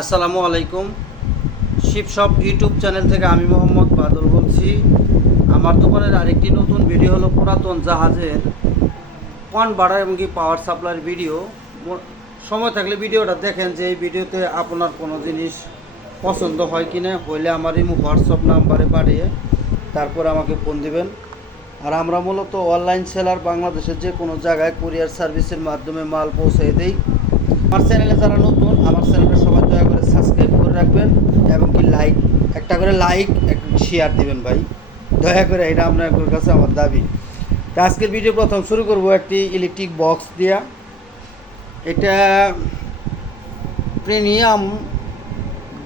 আসসালামু আলাইকুম। শিবশপ YouTube channel থেকে আমি মোহাম্মদ বাদল বলছি। আমার দোকানের আরেকটি নতুন ভিডিও হলো পুরাতন জাহাজের কন এবং কি পাওয়ার সাপ্লাইয়ের ভিডিও। সময় থাকলে ভিডিওটা দেখেন যে এই ভিডিওতে আপনার কোনো জিনিস পছন্দ হয় কি না, হইলে আমার এই হোয়াটসঅ্যাপ নাম্বারে পাঠিয়ে তারপর আমাকে ফোন দিবেন। আর আমরা মূলত অনলাইন সেলার বাংলাদেশের যে কোনো জায়গায় কুরিয়ার সার্ভিসের মাধ্যমে মাল পৌঁছে দিই। আমার চ্যানেলে যারা নতুন, আমার করে রাখবেন এবং কি লাইক একটা করে লাইক শেয়ার দিবেন ভাই। দয়া করে এটা আপনার কাছে আমার দাবি। আজকের ভিডিও প্রথম শুরু করব একটি ইলেকট্রিক বক্স দিয়া। এটা প্রিমিয়াম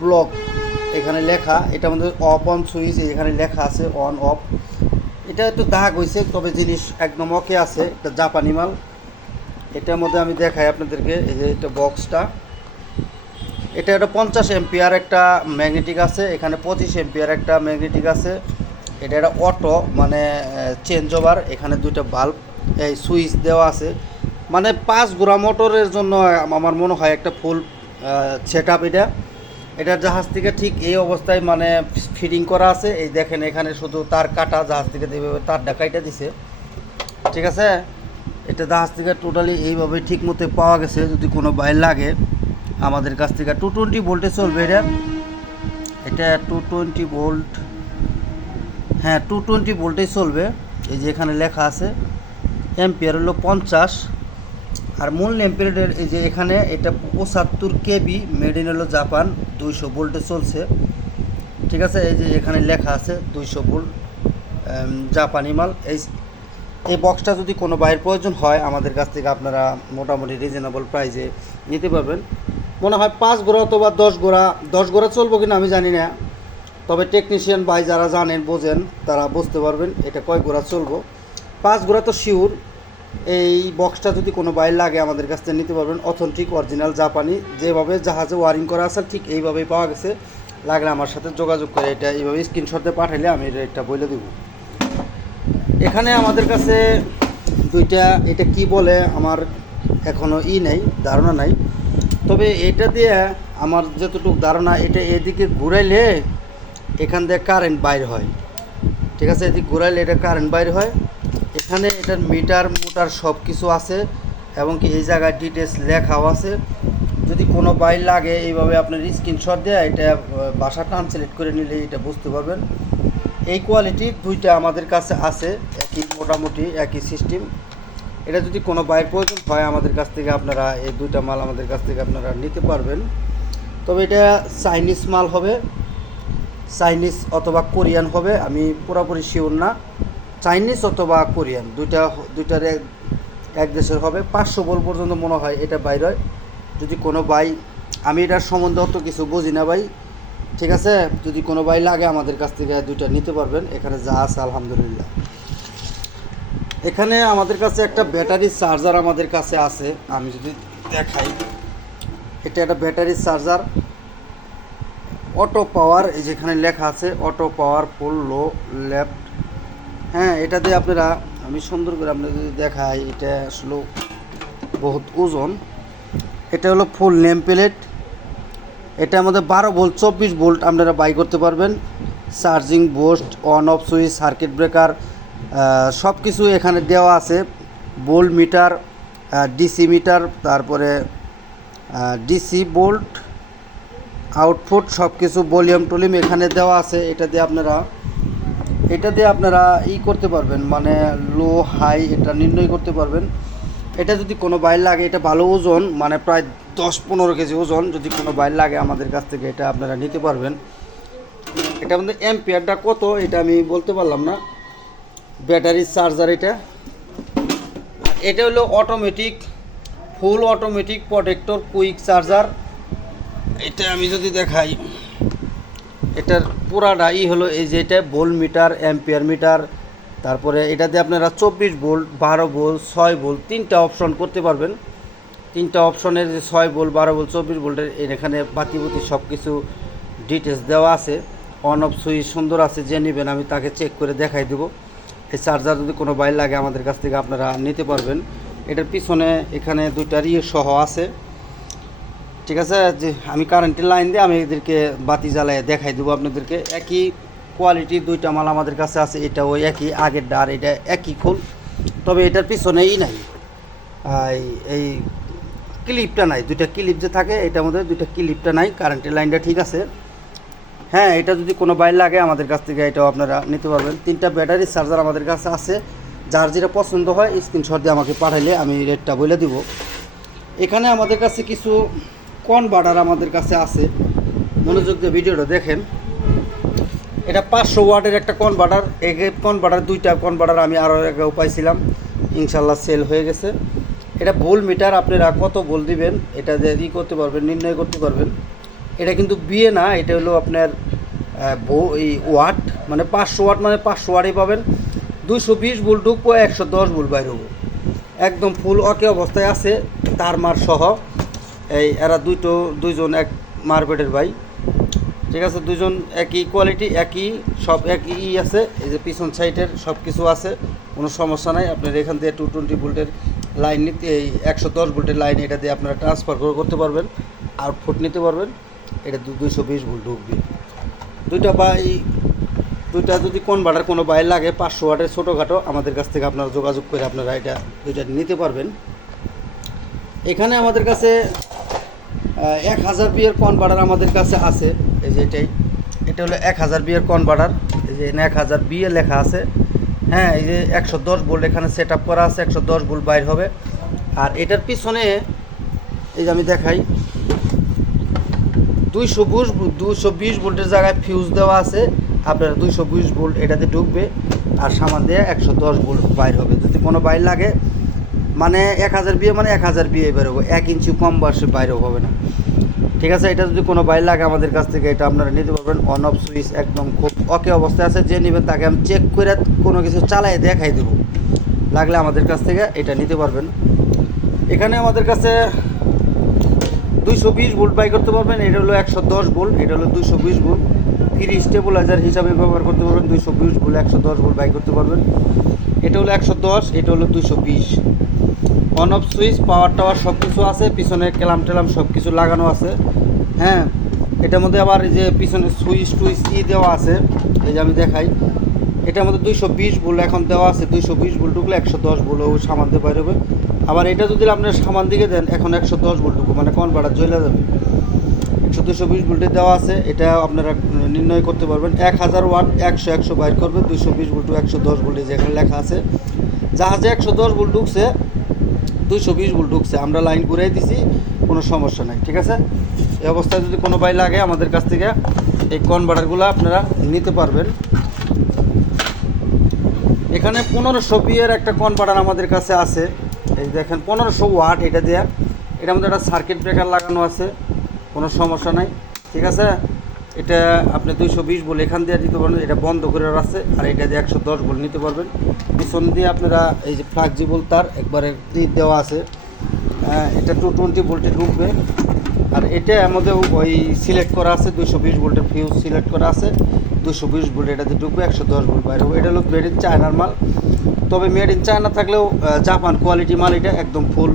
ব্লক এখানে লেখা। এটা আমাদের অফ অন সুইচ এখানে লেখা আছে অন অফ এটা একটু দাগ হয়েছে তবে জিনিস একদম ওকে আছে। এটা জাপানি মাল। এটার মধ্যে আমি দেখাই আপনাদেরকে, এই যে এটা বক্সটা এটা একটা পঞ্চাশ এম্পিয়ার একটা ম্যাগনেটিক আছে, এখানে পঁচিশ এম্পিয়ার একটা ম্যাগনেটিক আছে। এটা একটা অটো মানে চেঞ্জ ওভার এখানে দুইটা বাল্ব এই সুইচ দেওয়া আছে। মানে পাঁচ গোড়া মোটরের জন্য আমার মনে হয় একটা ফুল সেট আপ এটা। এটা জাহাজ থেকে ঠিক এই অবস্থায় মানে ফিটিং করা আছে। এই দেখেন, এখানে শুধু তার কাটা জাহাজ থেকে এইভাবে তার ডাকাইটা দিছে। ঠিক আছে? এটা জাহাজ থেকে টোটালি এইভাবে ঠিক মতো পাওয়া গেছে, যদি কোনো বাইর লাগে। আমাদের কাছ থেকে টু টোয়েন্টি ভোল্টে চলবে এটা। এটা টু টোয়েন্টি ভোল্ট হ্যাঁ টু টোয়েন্টি ভোল্টেই চলবে। এই যে এখানে লেখা আছে এম্পিয়ার হলো পঞ্চাশ। আর মূল এম্পিয়ারের এই যে এখানে এটা পঁচাত্তর কেবি মেড ইন হলো জাপান, দুইশো ভোল্টে চলছে। ঠিক আছে? এই যে এখানে লেখা আছে, দুইশো ভোল্ট জাপানি মাল। এই এই বক্সটা যদি কোনো বাইরের প্রয়োজন হয়, আমাদের কাছ থেকে আপনারা মোটামুটি রিজনেবল প্রাইসে নিতে পারবেন। মনে হয় পাঁচ গোড়া অথবা দশ গোড়া দশ গোড়া চলবো কিনা আমি জানি না। তবে টেকনিশিয়ান ভাই যারা জানেন, বোঝেন, তারা বুঝতে পারবেন এটা কয় গোড়া চলবো। পাঁচ গোড়া তো শিওর এই বক্সটা যদি কোনো বাইর লাগে আমাদের কাছ থেকে নিতে পারবেন অথেন্টিক অরিজিনাল জাপানি, যেভাবে জাহাজে ওয়ারিং করা আছে, ঠিক এইভাবেই পাওয়া গেছে। লাগলে আমার সাথে যোগাযোগ করে এটা এইভাবে স্ক্রিনশটে পাঠাইলে আমি এটা বলে দেবো। এখানে আমাদের কাছে দুইটা, এটা কি বলে আমার এখনও ই নেই, ধারণা নাই। তবে এটা দিয়ে আমার যতটুকু ধারণা, এটা এদিকে ঘুরাইলে এখান দিয়ে কারেন্ট বাইর হয়। ঠিক আছে? এদিকে ঘুরাইলে এটা কারেন্ট বাইর হয়। এখানে এটার মিটার, মোটার সব কিছু আছে এবং কি এই জায়গায় ডিটেলস লেখাও আছে। যদি কোনো বাইর লাগে, এইভাবে আপনার স্ক্রিনশট দেয়, এটা বাসা ট্রান্সলেট করে নিলে এটা বুঝতে পারবেন। এই কোয়ালিটি দুইটা আমাদের কাছে আছে, একই মোটামুটি, একই সিস্টেম এটা যদি কোনো বাইর প্রয়োজন হয় আমাদের কাছ থেকে আপনারা এই দুইটা মাল আমাদের কাছ থেকে আপনারা নিতে পারবেন। তবে এটা চাইনিজ মাল হবে, চাইনিজ অথবা কোরিয়ান হবে, আমি পুরোপুরি শিওর না। চাইনিজ অথবা কোরিয়ান, দুইটা, দুইটার এক এক দেশের হবে। পাঁচশো বল পর্যন্ত মনে হয় এটা বাইর হয়। যদি কোনো বাই, আমি এটার সম্বন্ধে অত কিছু বুঝি না ভাই। ঠিক আছে? যদি কোনো বাই লাগে আমাদের কাছ থেকে দুইটা নিতে পারবেন। এখানে যা আছে, আলহামদুলিল্লাহ। এখানে আমাদের কাছে একটা ব্যাটারি চার্জার আমাদের কাছে আছে। আমি যদি দেখাই, এটা একটা ব্যাটারি চার্জার। অটো পাওয়ার, এই যেখানে লেখা আছে, অটো পাওয়ার ফুল লো লেফট। হ্যাঁ এটা দিয়ে আপনারা, আমি সুন্দর করে আপনাদের যদি দেখাই, এটা আসলে বহুত ওজন। এটা হলো ফুল নেম প্লেট। এটা আমাদের বারো ভোল্ট, চব্বিশ ভোল্ট আপনারা বাই করতে পারবেন। Charging boost, on, off, switch, circuit breaker সব কিছু এখানে দেওয়া আছে। বোল্ট মিটার ডিসি মিটার, তারপরে ডিসি বোল্ট আউটপুট সব কিছু ভলিউম টলিউম এখানে দেওয়া আছে। এটা দিয়ে আপনারা, এটা দিয়ে আপনারা ই করতে পারবেন মানে লো, হাই, এটা নির্ণয় করতে পারবেন। এটা যদি কোনো বাইর লাগে, এটা ভালো ওজন মানে প্রায় দশ পনেরো কেজি ওজন, যদি কোনো বাইর লাগে আমাদের কাছ থেকে, এটা আপনারা নিতে পারবেন। এটা আমাদের এম্পিয়ারটা কত, এটা আমি বলতে পারলাম না। ব্যাটারি চার্জার এটা। এটা হলো automatic full automatic protector quick charger এটা আমি যদি দেখাই, এটার পুরাটা ই হলো এই যে এটা ভোল্ট মিটার অ্যাম্পিয়ার মিটার তারপরে এটাতে আপনারা চব্বিশ ভোল্ট বারো ভোল্ট ছয় ভোল্ট তিনটা অপশন করতে পারবেন। তিনটা অপশনের যে ছয় ভোল্ট বারো ভোল্ট চব্বিশ ভোল্টের এখানে বাতিবুতি সব কিছু ডিটেলস দেওয়া আছে। অন অফ সুইচ সুন্দর আছে, যে নেবেন আমি তাকে চেক করে দেখাই দেবো। এই চার্জার যদি কোনো বাইর লাগে আমাদের কাছ থেকে আপনারা নিতে পারবেন। এটার পিছনে এখানে দুইটা ইয়ে সহ আছে। ঠিক আছে, যে আমি কারেন্টের লাইন দিয়ে আমি এদেরকে বাতি জ্বালায় দেখাই দেবো আপনাদেরকে। একই কোয়ালিটি দুইটা মাল আমাদের কাছে আছে এটা ওই একই আগের ডার এটা একই খোল। তবে এটার পিছনেই নাই। এই ক্লিপটা নাই, দুইটা ক্লিপ যে থাকে, এটার মধ্যে দুইটা ক্লিপটা নাই কারেন্টের লাইনটা ঠিক আছে। হ্যাঁ এটা যদি কোনো বাইর লাগে আমাদের কাছ থেকে এটাও আপনারা নিতে পারবেন। তিনটা ব্যাটারি চার্জার আমাদের কাছে আছে। যার যেটা পছন্দ হয় স্ক্রিনশট দিয়ে আমাকে পাঠাইলে আমি রেটটা বলে দিব। এখানে আমাদের কাছে কিছু কনভার্টার আমাদের কাছে আছে। মনোযোগ দিয়ে ভিডিওটা দেখেন। এটা পাঁচশো ওয়াটের একটা কনভার্টার এই কনভার্টার দুইটা কনভার্টার আমি আরও আগেও পাইছিলাম। ইনশাল্লাহ সেল হয়ে গেছে। এটা ভোল মিটার আপনারা কত ভোল দিবেন, এটা দিয়ে করতে পারবেন, নির্ণয় করতে পারবেন। এটা কিন্তু বিয়ে না, এটা হলো আপনার এই ওয়াট মানে পাঁচশো ওয়াট মানে পাঁচশো ওয়াটই পাবেন। দুইশো বিশ ভোল্ট ঢুকবো, একশো দশ ভোল্ট বাইর হব। একদম ফুল অকে অবস্থায় আছে, তার মার সহ। এই এরা দুইটো, দুইজন এক মারপেটের ভাই। ঠিক আছে দুজন একই কোয়ালিটি একই, সব একই আছে। এই যে পিছন সাইডের সব কিছু আছে, কোনো সমস্যা নাই। আপনার এখান থেকে টু টোয়েন্টি ভোল্টের লাইন নিতে, এই একশো দশ ভোল্টের লাইন এটা দিয়ে আপনারা ট্রান্সফার করতে পারবেন আউটপুট নিতে পারবেন। এটা দুইশো বিশ ভোল্ট ঢুকবে। দুইটা বাই দুইটা যদি কনভার্টার কোনো বাইর লাগে, পাঁচশো ওয়াটের ছোটোখাটো, আমাদের কাছ থেকে আপনারা যোগাযোগ করে আপনারা এটা দুইটা নিতে পারবেন। এখানে আমাদের কাছে এক হাজার বিয়ের কন কনভার্টার আমাদের কাছে আছে। এই যে এটাই। এটা হলো এক হাজার বিয়ের কন কনভার্টার এই যে এক হাজার বিয়ে লেখা আছে। হ্যাঁ এই যে একশো দশ বোল্ট এখানে সেট আপ করা আছে, একশো দশ বোল্ট বাইর হবে। আর এটার পিছনে, এই যে আমি দেখাই দুইশো বিশ দুশো বিশ ভোল্টের জায়গায় ফিউজ দেওয়া আছে। আপনার দুইশো বিশ ভোল্ট এটাতে ঢুকবে আর সামান দিয়ে একশো দশ ভোল্ট বাইর হবে। যদি কোনো বাইর লাগে মানে এক হাজার বিয়ে মানে এক হাজার বিয়ে বেরোবো এক ইঞ্চি কম বয়সে বাইরেও হবে না। ঠিক আছে, এটা যদি কোনো বাইর লাগে আমাদের কাছ থেকে, এটা আপনারা নিতে পারবেন। অন অফ সুইচ একদম খুব অকে অবস্থায় আছে। যে নেবেন তাকে আমি চেক করে কোনো কিছু চালাই দেখাই দেবো। লাগলে আমাদের কাছ থেকে এটা নিতে পারবেন। এখানে আমাদের কাছে দুইশো বিশ ভোল্ট বাই করতে পারবেন, এটা হলো একশো দশ ভোল্ট, এটা হলো দুইশো বিশ ভোল্ট। ফ্রি স্টেবিলাইজার হিসাবে ব্যবহার করতে পারবেন, দুইশো বিশ ভোল্ট, একশো দশ ভোল্ট বাই করতে পারবেন। এটা হলো একশো দশ, এটা হলো দুইশো বিশ। On off switch power tower সব কিছু আছে, পিছনে ক্যালাম টেলাম সব কিছু লাগানো আছে। হ্যাঁ এটার মধ্যে আবার এই যে পিছনে সুইচ টুইচ ই দেওয়া আছে। এই যে আমি দেখাই। এটার মধ্যে দুইশো বিশ ভোল্ট এখন দেওয়া আছে, দুইশো বিশ ভোল্ট ঢুকলে একশো দশ ভোল্ট ও সামান দিয়ে বাইরে হবে। আবার এটা যদি আপনার সামান দিকে দেন, এখন একশো দশ ভোল্ট ঢুকবে মানে কোন ভাড়া জ্বলে যাবে। একশো দুশো বিশ ভোল্টে দেওয়া আছে, এটা আপনারা নির্ণয় করতে পারবেন। এক হাজার ওয়াট একশো একশো বাইর করবে দুশো বিশ ভোল্ট একশো দশ ভোল্টে যেখানে লেখা আছে। জাহাজে একশো দশ ভোল্ট ঢুকছে, দুইশো বিশ ভোল্ট ঢুকছে, আমরা লাইন ঘুরিয়ে দিছি, কোনো সমস্যা নাই, ঠিক আছে? এই অবস্থায় যদি কোনো বাই লাগে আমাদের কাছ থেকে, এই কনভার্টারগুলো আপনারা নিতে পারবেন। এখানে পনেরোশো বিয়ের একটা কনভার্টার আমাদের কাছে আছে? এই দেখেন পনেরোশো ওয়াট এটা দেয়া। এটার মধ্যে একটা সার্কিট ব্রেকার লাগানো আছে কোনো সমস্যা নাই ঠিক আছে? এটা আপনি দুইশো বিশ বল এখান দিয়ে দিতে পারবেন এটা বন্ধ করে আছে আর এটা দিয়ে একশো দশ বল নিতে পারবেন। পিছন দিয়ে আপনারা এই যে ফ্লাক্সিবল তার একবারে তীর দেওয়া আছে হ্যাঁ, এটা টু টোয়েন্টি ভোল্টে ঢুকবে। আর এটা আমাদের ওই সিলেক্ট করা আছে দুইশো বিশ ভোল্টের ফিউজ সিলেক্ট করা আছে। দুশো বিশ ভোল্ট এটাতে ঢুকবে, একশো দশ ভোল্ট বাইরে হবে। এটা হলো মেড ইন চায়নার মাল। তবে মেড ইন চায়না থাকলেও জাপান কোয়ালিটি মাল এটা একদম ফুল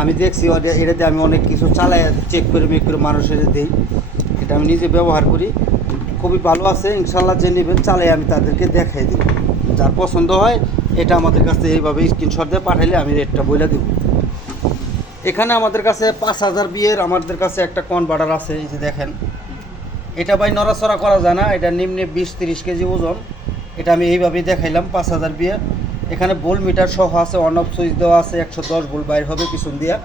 আমি দেখছি এটাতে আমি অনেক কিছু চালাই চেক করে মেক করে মানুষের দিই। এটা আমি নিজে ব্যবহার করি। খুবই ভালো আছে, ইনশাল্লাহ যে নেবেন চালাই আমি তাদেরকে দেখাই দিই যার পছন্দ হয়, এটা আমাদের কাছে এইভাবে স্ক্রিনশট দিয়ে পাঠাইলে আমি রেটটা বলে দেবো। এখানে আমাদের কাছে পাঁচ হাজার বিয়ের আমাদের কাছে একটা কনভার্টার আছে, এই যে দেখেন। এটা ভাই নড়াচড়া করা যায় না, এটা নিম্নে বিশ তিরিশ কেজি ওজন। এটা আমি এইভাবেই দেখাইলাম, পাঁচ হাজার বিয়ে। এখানে বোল মিটার সহ আছে অন অফ সুইচ দেওয়া আছে, একশো দশ বোল বাইর হবে পিছন দিয়া।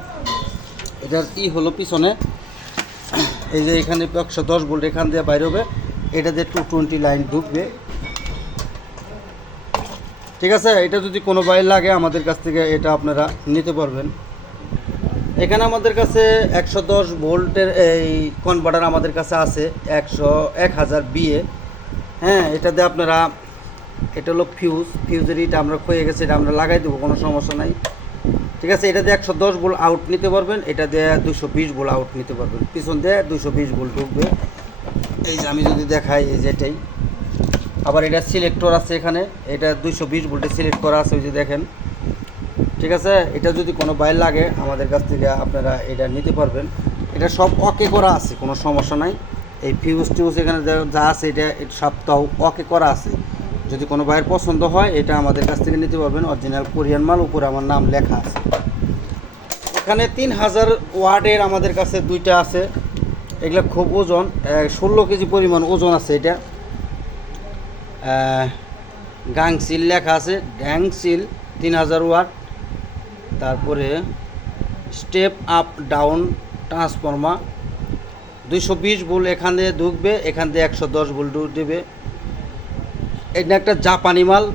এটার ই হলো পিছনে? এই যে এখানে একশো দশ বোল্ট এখান দিয়ে বাইর হবে, এটা দিয়ে টু টোয়েন্টি লাইন ঢুকবে। ঠিক আছে? এটা যদি কোনো বাইর লাগে, আমাদের কাছ থেকে এটা আপনারা নিতে পারবেন। এখানে আমাদের কাছে একশো দশ ভোল্টের এই কনভার্টার আমাদের কাছে আছে, একশো, এক হাজার বিয়ে হ্যাঁ এটাতে আপনারা, এটা হলো ফিউজ ফিউজের এটা আমরা ক্ষয়ে গেছে, এটা আমরা লাগাই দেবো, কোনো সমস্যা নাই। ঠিক আছে, এটা দিয়ে একশো দশ বোল আউট নিতে পারবেন, এটা দিয়ে দুশো বিশ বোল আউট নিতে পারবেন। পিছন দিয়ে দুশো বিশ বোল ঢুকবে। এই যে আমি যদি দেখাই, এই যেটাই আবার এটা সিলেক্টর আছে এখানে, এটা দুশো বিশ ভোল্টে সিলেক্ট করা আছে, ওই যে দেখেন। ঠিক আছে? এটা যদি কোনো বাইর লাগে, আমাদের কাছ থেকে আপনারা এটা নিতে পারবেন। এটা সব অকে করা আছে, কোনো সমস্যা নাই। এই ফিউজ টিউজ এখানে যা- আছে এটা সবটাও অকে করা আছে। যদি কোনো ভাইয়ের পছন্দ হয়, এটা আমাদের কাছ থেকে নিতে পারবেন। অরিজিনাল কোরিয়ান মাল, উপরে আমার নাম লেখা আছে। এখানে তিন হাজার ওয়ার্ডের আমাদের কাছে দুইটা আছে। এগুলো খুব ওজন ষোলো কেজি পরিমাণ ওজন আছে এটা। গাংসিল লেখা আছে। গ্যাংসিল তিন হাজার ওয়াট। তারপরে স্টেপ আপ ডাউন ট্রান্সফর্মার দুইশো বিশ ভোল্ট এখান দিয়ে ঢুকবে, এখান দিয়ে একশো দশ ঢুক দেবে। এটা একটা জাপানি মাল।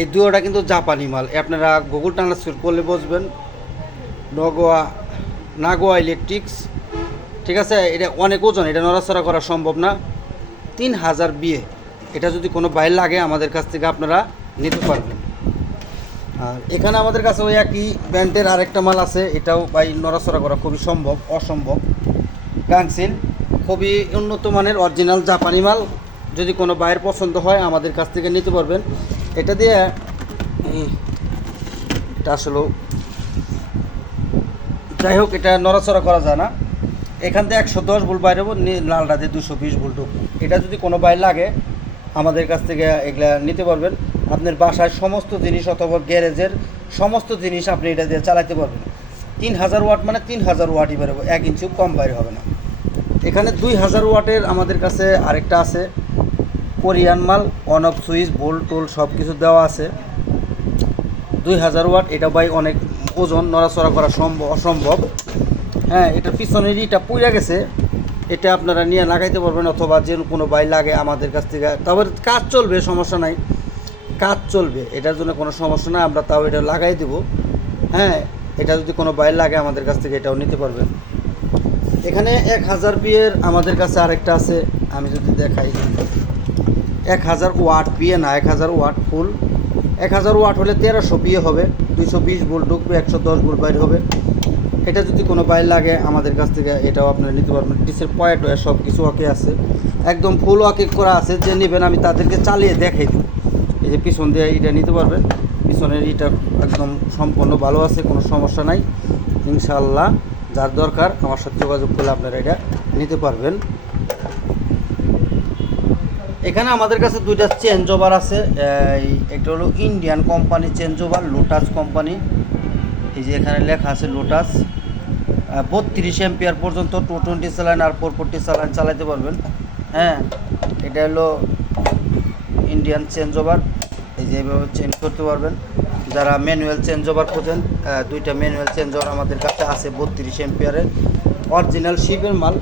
এই দুয়োটা কিন্তু জাপানি মাল। আপনারা গুগল ট্রান্সফার করলে বসবেন নগোয়া, নাগোয়া ইলেকট্রিক্স ঠিক আছে? এটা অনেক ওজন, এটা নড়াচড়া করা সম্ভব না। তিন হাজার বিয়ে এটা যদি কোনো বাইর লাগে, আমাদের কাছ থেকে আপনারা নিতে পারবেন। আর এখানে আমাদের কাছে ওই একই ব্র্যান্ডের আরেকটা মাল আছে, এটাও বাই নড়াচড়া করা খুবই সম্ভব, অসম্ভব। গাংসিল খুবই উন্নত মানের অরিজিনাল জাপানি মাল। যদি কোনো বাইরের পছন্দ হয়, আমাদের কাছ থেকে নিতে পারবেন। এটা দিয়ে এটা আসলে যাই হোক, এটা নড়াচড়া করা যায় না। এখান থেকে একশো দশ ভোল্ট বাইরে হব, নি- লালটা দুশো বিশ ভোল্ট এটা যদি কোনো বাইর লাগে, আমাদের কাছ থেকে এগুলা নিতে পারবেন। আপনার বাসায় সমস্ত জিনিস অথবা গ্যারেজের সমস্ত জিনিস আপনি এটা দিয়ে চালাতে পারবেন। তিন হাজার ওয়াট মানে তিন হাজার ওয়াটই বেরোবো এক ইঞ্চিও কম বাইরে হবে না। এখানে দুই হাজার ওয়াটের আমাদের কাছে আরেকটা আছে। কোরিয়ান মাল অন অফ সুইচ, বোল্ট টোল সব কিছু দেওয়া আছে। দুই হাজার ওয়াট, এটা বাই অনেক ওজন নড়াচড়া করা সম্ভব অসম্ভব। হ্যাঁ এটা পিছনের ইটা পুড়ে গেছে। এটা আপনারা নিয়ে লাগাইতে পারবেন অথবা যে কোনো বাই লাগে আমাদের কাছ থেকে। তবে কাজ চলবে, সমস্যা নাই। কাজ চলবে, এটার জন্য কোনো সমস্যা নাই আমরা তাও এটা লাগাই দেবো। হ্যাঁ এটা যদি কোনো বাইর লাগে আমাদের কাছ থেকে, এটাও নিতে পারবেন। এখানে এক হাজার বিয়ের আমাদের কাছে আরেকটা আছে, আমি যদি দেখাই। এক হাজার ওয়াট বিয়ে না, এক হাজার ওয়াট ফুল। এক হাজার ওয়াট হলে তেরোশো বিয়ে হবে, দুইশো বিশ ভোল্ট ঢুকবে, একশো দশ ভোল্ট বাইর হবে। এটা যদি কোনো বাইর লাগে আমাদের কাছ থেকে, এটাও আপনারা নিতে পারবেন। ডিসের পয়েন্ট সব কিছু ওকে আছে। একদম ফুল ওয়াকে করা আছে, যে নেবেন আমি তাদেরকে চালিয়ে দেখাই এই যে পিছন দিয়ে এটা নিতে পারবেন পিছনের ইটা একদম সম্পূর্ণ ভালো আছে, কোনো সমস্যা নাই। ইনশাআল্লাহ যার দরকার আমার সাথে যোগাযোগ করলে আপনারা এটা নিতে পারবেন। এখানে আমাদের কাছে দুইটা চেঞ্জ ওভার আছে। একটা হলো Indian company change over Lotus company এই যে এখানে লেখা আছে লোটাস বত্রিশ এম্পিয়ার পর্যন্ত টু টোয়েন্টি চালান আর ফোর ফোরটি চালান চালাতে পারবেন। হ্যাঁ এটা হলো ইন্ডিয়ান চেঞ্জ ওভার এই যে এইভাবে চেঞ্জ করতে পারবেন। যারা ম্যানুয়াল চেঞ্জ ওভার খোঁজেন দুইটা ম্যানুয়াল চেঞ্জ ওভার আমাদের কাছে আছে বত্রিশ এম্পিয়ারের অরিজিনাল শিপের মাল,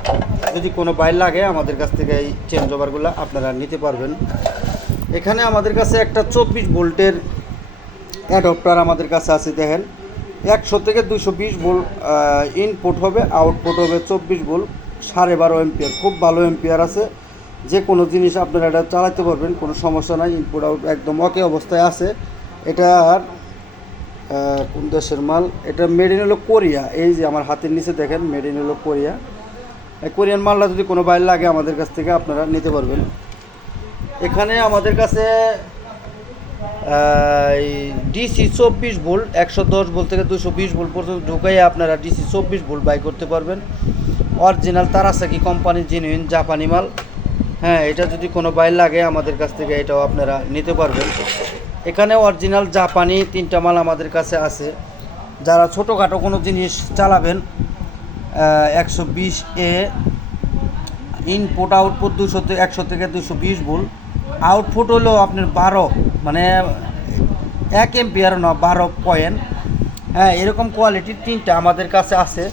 যদি কোনো বাইর লাগে, আমাদের কাছ থেকে এই চেঞ্জ ওভারগুলো আপনারা নিতে পারবেন। এখানে আমাদের কাছে একটা চব্বিশ ভোল্টের অ্যাডপ্টার আমাদের কাছে আছে, দেখেন। একশো থেকে দুশো বিশ ভোল্ট ইনপুট হবে আউটপুট হবে চব্বিশ ভোল্ট, সাড়ে বারো এম্পিয়ার খুব ভালো এম্পিয়ার আছে। যে কোনো জিনিস আপনারা এটা চালাতে পারবেন কোনো সমস্যা নাই ইনপুট আউট একদম ওকে অবস্থায় আছে। এটা আহ, কোন দেশের মাল? এটা মেড ইন হলো কোরিয়া। এই যে আমার হাতের নিচে দেখেন মেড ইন হলো কোরিয়া। কোরিয়ান মালটা যদি কোনো বাইরে লাগে আমাদের কাছ থেকে আপনারা নিতে পারবেন। এখানে আমাদের কাছে ডিসি চব্বিশ ভোল্ট একশো দশ ভোল্ট থেকে দুশো বিশ ভোল্ট পর্যন্ত ঢুকাইয়ে আপনারা ডিসি চব্বিশ ভোল্ট বাই করতে পারবেন। অরিজিনাল তারাসাকি কোম্পানির জেনুইন জাপানি মাল। হ্যাঁ এটা যদি কোনো বাইর লাগে, আমাদের কাছ থেকে এটাও আপনারা নিতে পারবেন। এখানে অরিজিনাল জাপানি তিনটা মাল আমাদের কাছে আছে। যারা ছোটোখাটো কোনো জিনিস চালাবেন একশো বিশ এ ইনপুট আউটপুট দুশো একশো থেকে দুশো বিশ ভোল্ট। আউটপুট হলো আপনার বারো মানে এক এম্পিয়ার না, বারো পয়েন্ট হ্যাঁ এরকম কোয়ালিটির তিনটা আমাদের কাছে আছে।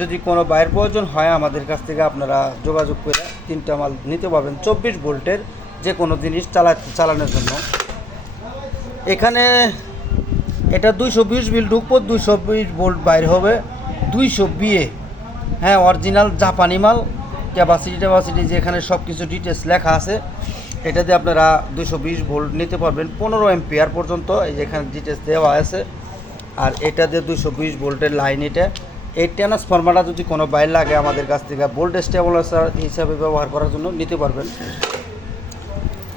যদি কোনো বাইরের প্রয়োজন হয় আমাদের কাছ থেকে আপনারা যোগাযোগ করে তিনটা মাল নিতে পারবেন। চব্বিশ ভোল্টের যে কোনো জিনিস চালা চালানোর জন্য। এখানে এটা দুইশো বিশ বিল ঢুকবো, দুইশো বিশ ভোল্ট বাইর হবে। দুইশো বিয়ে হ্যাঁ অরিজিনাল জাপানি মাল ক্যাপাসিটি ট্যাপাসিটি যেখানে সব কিছু ডিটেলস লেখা আছে এটাতে আপনারা দুশো বিশ ভোল্ট নিতে পারবেন। পনেরো এম্পিয়ার পর্যন্ত, এই যে এখানে ডিটেলস দেওয়া আছে। আর এটা দিয়ে দুশো বিশ ভোল্টের লাইন এটা। এই ট্রান্সফরমারটা যদি কোনো বাইর লাগে আমাদের কাছ থেকে ভোল্ট স্টেবলাইজার হিসাবে ব্যবহার করার জন্য নিতে পারবেন।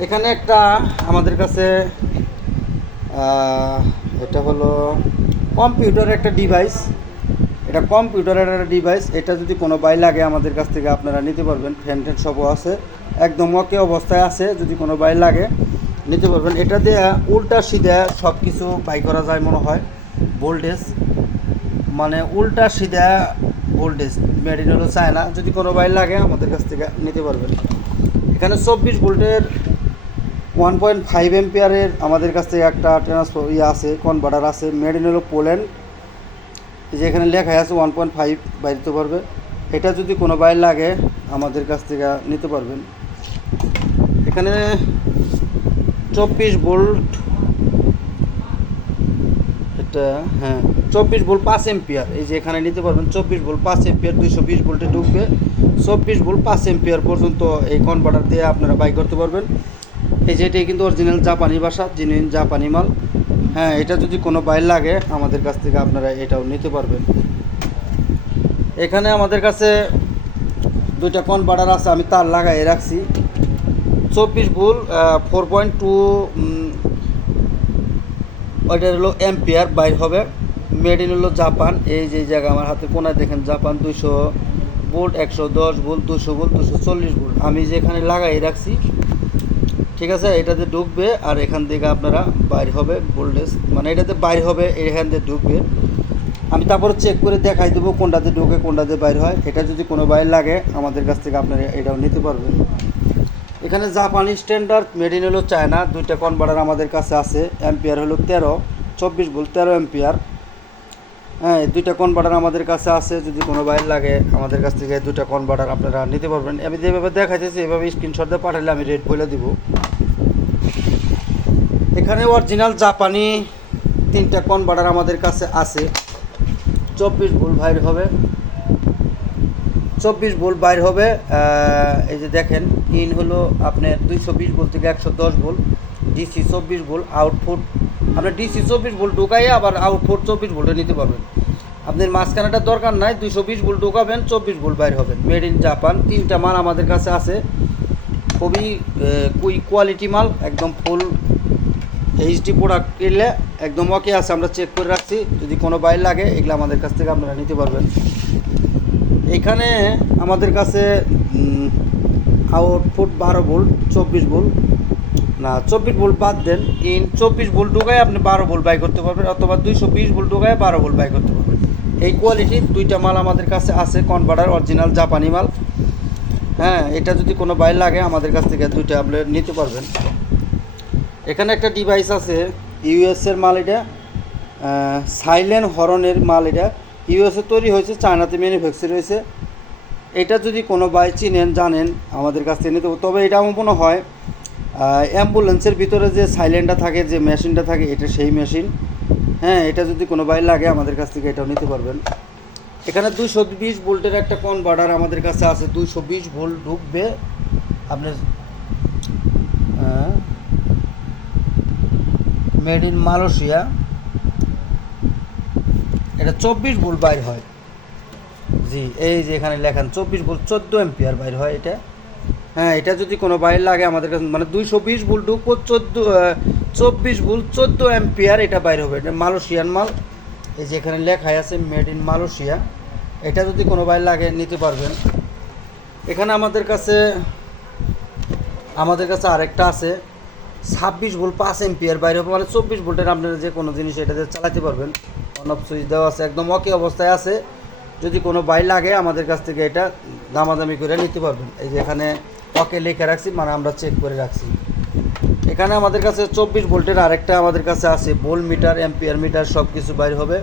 এখানে একটা আমাদের কাছে এটা হলো কম্পিউটার একটা ডিভাইস। এটা কম্পিউটারের একটা ডিভাইস, এটা যদি কোনো বাই লাগে আমাদের কাছ থেকে আপনারা নিতে পারবেন। ফ্যান ট্যান সবও আছে, একদম ওকে অবস্থায় আছে, যদি কোনো বাই লাগে নিতে পারবেন। এটা দিয়ে উল্টা সিধা সব কিছু বাই করা যায় মনে হয় ভোল্টেজ মানে উল্টা সিধা ভোল্টেজ মেডিন হলো চায় না যদি কোনো বাইর লাগে, আমাদের কাছ থেকে নিতে পারবেন। এখানে চব্বিশ ভোল্টের ওয়ান পয়েন্ট ফাইভ এমপিয়ারের আমাদের কাছ থেকে একটা ট্রান্সফার ইয়ে আছে কনভার্টার আছে। মেডিন হলো পোল্যান্ড যে এখানে লেখা আছে ওয়ান পয়েন্ট ফাইভ বাইর দিতে পারবে। এটা যদি কোনো বাইর লাগে, আমাদের কাছ থেকে নিতে পারবেন। এখানে চব্বিশ ভোল্ট, এটা হ্যাঁ। চব্বিশ ভোল্ট পাঁচ এম্পিয়ার এই যে এখানে নিতে পারবেন চব্বিশ ভোল্ট পাঁচ এম্পিয়ার দুইশো বিশ ভোল্টে ঢুকবে। চব্বিশ ভোল্ট পাঁচ এম্পিয়ার পর্যন্ত এই কনভার্টার দিয়ে আপনারা বাই করতে পারবেন। এই যে এটাই কিন্তু অরিজিনাল জাপানি ভাষা জেনুইন জাপানি মাল। হ্যাঁ এটা যদি কোনো বাইর লাগে, আমাদের কাছ থেকে আপনারা এটাও নিতে পারবেন। এখানে আমাদের কাছে দুইটা কনভার্টার আছে, আমি তার লাগাই রাখছি। চব্বিশ ভুল ফোর পয়েন্ট টু ওইটা হলো এম্পিয়ার বাইর হবে। মেড ইন হলো জাপান এই যে জায়গা আমার হাতে কোনায় দেখেন জাপান দুশো ভোল্ট একশো দশ ভোল্ট দুশো ভোল্ট দুশো চল্লিশ ভোল্ট আমি যেখানে লাগাই রাখছি, ঠিক আছে, এটাতে ঢুকবে আর এখান থেকে আপনারা বাইর হবে ভোল্টেজ মানে এটাতে বাইর হবে, এখান থেকে ঢুকবে। আমি তারপরে চেক করে দেখাই দেবো কোনটাতে ঢুকে, কোনটাতে বাইর হয়। এটা যদি কোনো বাইর লাগে, আমাদের কাছ থেকে আপনারা এটাও নিতে পারবেন। এখানে জাপানি স্ট্যান্ডার্ড মেড ইন হলো চায়না দুইটা কনভার্টার আমাদের কাছে আছে এম্পিয়ার হলো তেরো, চব্বিশ ভোল্ট তেরো এম্পিয়ার হ্যাঁ দুইটা কনভার্টার আমাদের কাছে আছে, যদি কোনো বাইর লাগে, আমাদের কাছ থেকে দুইটা কনভার্টার আপনারা নিতে পারবেন। আমি যেভাবে দেখাইতেছি, এভাবে স্ক্রিনশট দিয়ে পাঠালে আমি রেট বলে দিব। এখানে অরিজিনাল জাপানি তিনটা কনভার্টার আমাদের কাছে আছে। চব্বিশ ভোল্ট বাইর হবে। চব্বিশ ভোল্ট বাইর হবে এই যে দেখেন ইন হলো আপনার দুইশো বিশ ভোল্ট থেকে একশো দশ ভোল্ট ডিসি চব্বিশ ভোল্ট আউটপুট আপনার ডিসি চব্বিশ ভোল্ট ঢুকাইয়ে আবার আউটপুট চব্বিশ ভোল্টে নিতে পারবেন। আপনার মাঝখানেটা দরকার নাই, দুইশো বিশ ভোল্ট ঢুকাবেন, চব্বিশ ভোল্ট বাইর হবে মেড ইন জাপান তিনটা মাল আমাদের কাছে আছে। খুবই কুই কোয়ালিটি মাল, একদম ফুল এইচডি প্রোডাক্ট কিনলে একদম ওকে আছে, আমরা চেক করে রাখছি। যদি কোনো বাইর লাগে, এগুলো আমাদের কাছ থেকে আপনারা নিতে পারবেন। এখানে আমাদের কাছে আউটপুট বারো ভোল্ট, চব্বিশ ভোল্ট। না, চব্বিশ ভোল্ট বাদ দেন। ইন চব্বিশ ভোল্ট ঢুকায় আপনি বারো ভোল্ট বাই করতে পারবেন, অথবা দুইশো বিশ ভোল্ট ঢুকায় বারো ভোল্ট বাই করতে পারবেন। এই কোয়ালিটির দুইটা মাল আমাদের কাছে আছে কনভার্টার অরিজিনাল জাপানি মাল। হ্যাঁ এটা যদি কোনো বাইর লাগে, আমাদের কাছ থেকে দুইটা আপনি নিতে পারবেন। এখানে একটা ডিভাইস আছে ইউএস এর মাল এটা। সাইলেন্ট হরনের মাল এটা। ইউএসএ তৈরি হয়েছে, চায়নাতে ম্যানুফ্যাকচার হয়েছে। এটা যদি কোনো বাই চিনেন, জানেন, আমাদের কাছ থেকে নিতে তবে এটা আমার মনে হয় অ্যাম্বুলেন্সের ভিতরে যে সাইলেন্টটা থাকে, যে মেশিনটা থাকে, এটা সেই মেশিন। হ্যাঁ এটা যদি কোনো বাই লাগে, আমাদের কাছ থেকে এটাও নিতে পারবেন। এখানে দুশো বিশ ভোল্টের একটা কনভার্টার আমাদের কাছে আছে। দুশো বিশ ভোল্ট ঢুকবে। আপনার মেড ইন মালয়েশিয়া। এটা চব্বিশ ভোল্ট বাইর হয়। জি, এই যে এখানে লেখান, চব্বিশ ভোল্ট চোদ্দ এম্পিয়ার বাইর হয় এটা। হ্যাঁ এটা যদি কোনো বাইর লাগে আমাদের কাছে মানে দুইশো বিশ ভোল্ট ঢুকবো, চোদ্দ চব্বিশ ভোল্ট, চোদ্দ এম্পিয়ার এটা বাইর হবে। এটা মালয়েশিয়ান মাল। এই যে এখানে লেখাই আছে মেড ইন মালয়েশিয়া। এটা যদি কোনো বাইর লাগে, নিতে পারবেন। এখানে আমাদের কাছে আমাদের কাছে আরেকটা আছে। ছাব্বিশ ভোল্ট পাঁচ এম্পিয়ার বাইরে হবে মানে চব্বিশ ভোল্টের আপনারা যে কোনো জিনিস এটাতে চালাতে পারবেন। অন অফ সুইচ দেওয়া আছে, একদম ওকে অবস্থায় আছে। যদি কোনো বাই লাগে, আমাদের কাছ থেকে এটা দামাদামি করে নিতে পারবেন। এই যে এখানে ওকে লিখে রাখছি মানে আমরা চেক করে রাখছি। এখানে আমাদের কাছে চব্বিশ ভোল্টের আরেকটা আমাদের কাছে আছে ভোল্ট মিটার এম্পিয়ার মিটার সব কিছু বাইর হবে।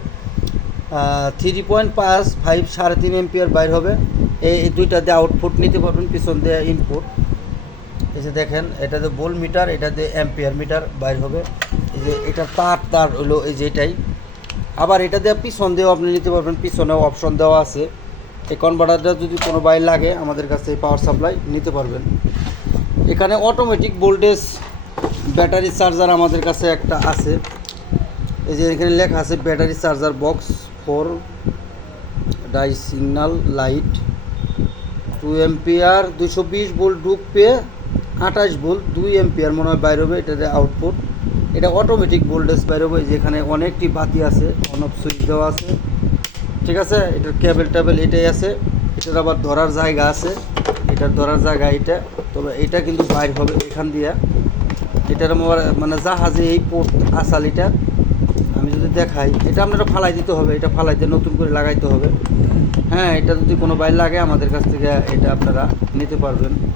থ্রি পয়েন্ট পাঁচ ফাইভ সাড়ে তিন এম্পিয়ার বাইর হবে। এই দুইটা দিয়ে আউটপুট নিতে পারবেন, পিছন দিয়ে ইনপুট এই যে দেখেন এটাতে বোল মিটার এটাতে অ্যাম্পিয়ার মিটার বাইর হবে। এই যে এটা তার তার হলো এই যে এটাই। আবার এটা দিয়ে পিছন দিয়েও আপনি নিতে পারবেন, পিছনেও অপশন দেওয়া আছে। এই কনভার্টারটা যদি কোনো বাইর লাগে, আমাদের কাছে পাওয়ার সাপ্লাই নিতে পারবেন। এখানে অটোমেটিক ভোল্টেজ ব্যাটারি চার্জার আমাদের কাছে একটা আছে। এই যে এখানে লেখা আছে ব্যাটারি চার্জার বক্স ফোর ডাই সিগনাল লাইট টু এম্পিয়ার দুশো বিশ ভোল্ট ঢুকবে আঠাশ ভোল্ট দুই এম্পিয়ার মনে হয় বাইর হবে, এটাতে আউটপুট এটা অটোমেটিক ভোল্টেজ বাইর হবে যেখানে অনেকটি বাতি আছে অন সুইচ দেওয়া আছে। ঠিক আছে? এটার কেবল টেবল এটাই আছে। এটার আবার ধরার জায়গা আছে। এটার ধরার জায়গা এটা তবে এটা কিন্তু বাইর হবে এখান দিয়া। এটার মোবাইল- মানে জাহাজে এই পোর্ট আসাল এটা। আমি যদি দেখাই, এটা আপনারা ফালাই দিতে হবে। এটা ফালাইতে নতুন করে লাগাইতে হবে। হ্যাঁ এটা যদি কোনো বাইর লাগে, আমাদের কাছ থেকে এটা আপনারা নিতে পারবেন।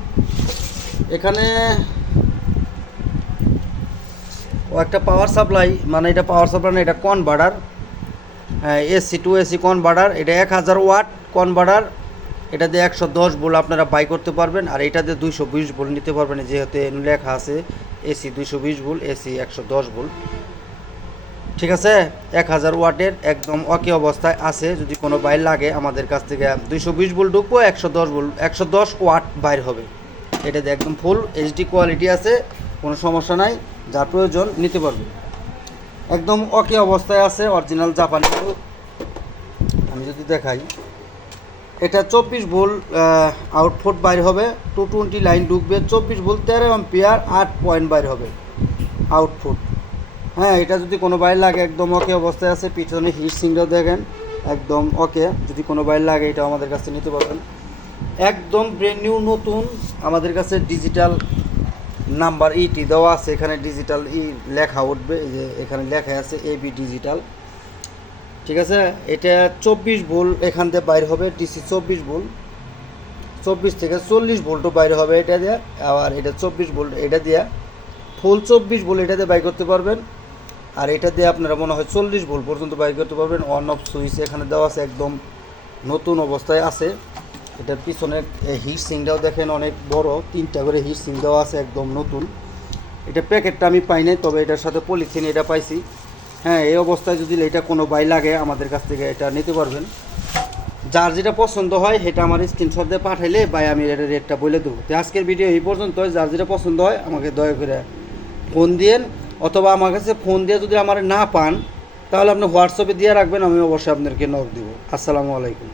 এখানে ও একটা পাওয়ার সাপ্লাই মানে এটা পাওয়ার সাপ্লাই না, এটা converter AC to AC converter এটা এক হাজার ওয়াট কনভার্টার এটা দিয়ে একশো দশ বোল আপনারা বাই করতে পারবেন, আর এটা দিয়ে দুইশো বিশ বোল নিতে পারবেন যেহেতু লেখা আছে এসি দুইশো বিশ বোল এসি একশো দশ বোল ঠিক আছে? এক হাজার ওয়াটের একদম অকে অবস্থায় আছে, যদি কোনো বাইর লাগে আমাদের কাছ থেকে, দুইশো বিশ বোল ঢুকবো, একশো দশ বোল একশো দশ ওয়াট বাইর হবে। এটা দিয়ে একদম ফুল এইচডি কোয়ালিটি আছে, কোনো সমস্যা নাই, যার প্রয়োজন নিতে পারবে একদম অকে অবস্থায় আছে অরিজিনাল জাপানি। আমি যদি দেখাই, এটা চব্বিশ ভোল আউটফুট বাইর হবে টু টোয়েন্টি লাইন ঢুকবে, চব্বিশ ভোল তেরো এম্পিয়ার আট পয়েন্ট বাইর হবে আউটফুট হ্যাঁ এটা যদি কোনো বাইর লাগে, একদম ওকে অবস্থায় আছে, পিছনে হিট সিংটাও দেখেন, একদম ওকে। যদি কোনো বাইর লাগে এটা আমাদের কাছে নিতে পারবেন। একদম ব্র্যান্ড নিউ নতুন, আমাদের কাছে ডিজিটাল নাম্বার ইটি দেওয়া আছে, এখানে ডিজিটাল ই লেখা উঠবে, এই যে এখানে লেখা আছে এবি ডিজিটাল ঠিক আছে? এটা চব্বিশ ভোল এখান থেকে বাইর হবে ডিসি চব্বিশ ভোল চব্বিশ থেকে চল্লিশ ভোল্টও বাইরে হবে এটা দিয়ে, আবার এটা চব্বিশ ভোল্ট এটা দিয়ে। ফুল চব্বিশ ভোল্ট এটা দিয়ে বাই করতে পারবেন। আর এটা দিয়ে আপনারা মনে হয় চল্লিশ ভোল্ট পর্যন্ত বাই করতে পারবেন। অন অফ সুইচ এখানে দেওয়া আছে, একদম নতুন অবস্থায় আছে। এটার পিছনে হিট সিংটাও দেখেন অনেক বড়, তিনটা করে হিট সিং দেওয়া আছে একদম নতুন। এটা প্যাকেটটা আমি পাই নাই, তবে এটার সাথে পলিথিন এটা পাইছি। হ্যাঁ এই অবস্থায় যদি এটা কোনো বাই লাগে, আমাদের কাছ থেকে এটা নিতে পারবেন। যার যেটা পছন্দ হয়, সেটা আমার স্ক্রিনশট দিয়ে পাঠাইলে বাই আমি এটা রেটটা বলে দেবো। তো আজকের ভিডিও এই পর্যন্ত যার যেটা পছন্দ হয়, আমাকে দয়া করে ফোন দিয়েন, অথবা আমার কাছে ফোন দিয়ে যদি আমার না পান, তাহলে আপনি হোয়াটসঅ্যাপে দিয়ে রাখবেন, আমি অবশ্যই আপনাদেরকে নক দেবো। আসসালামু আলাইকুম।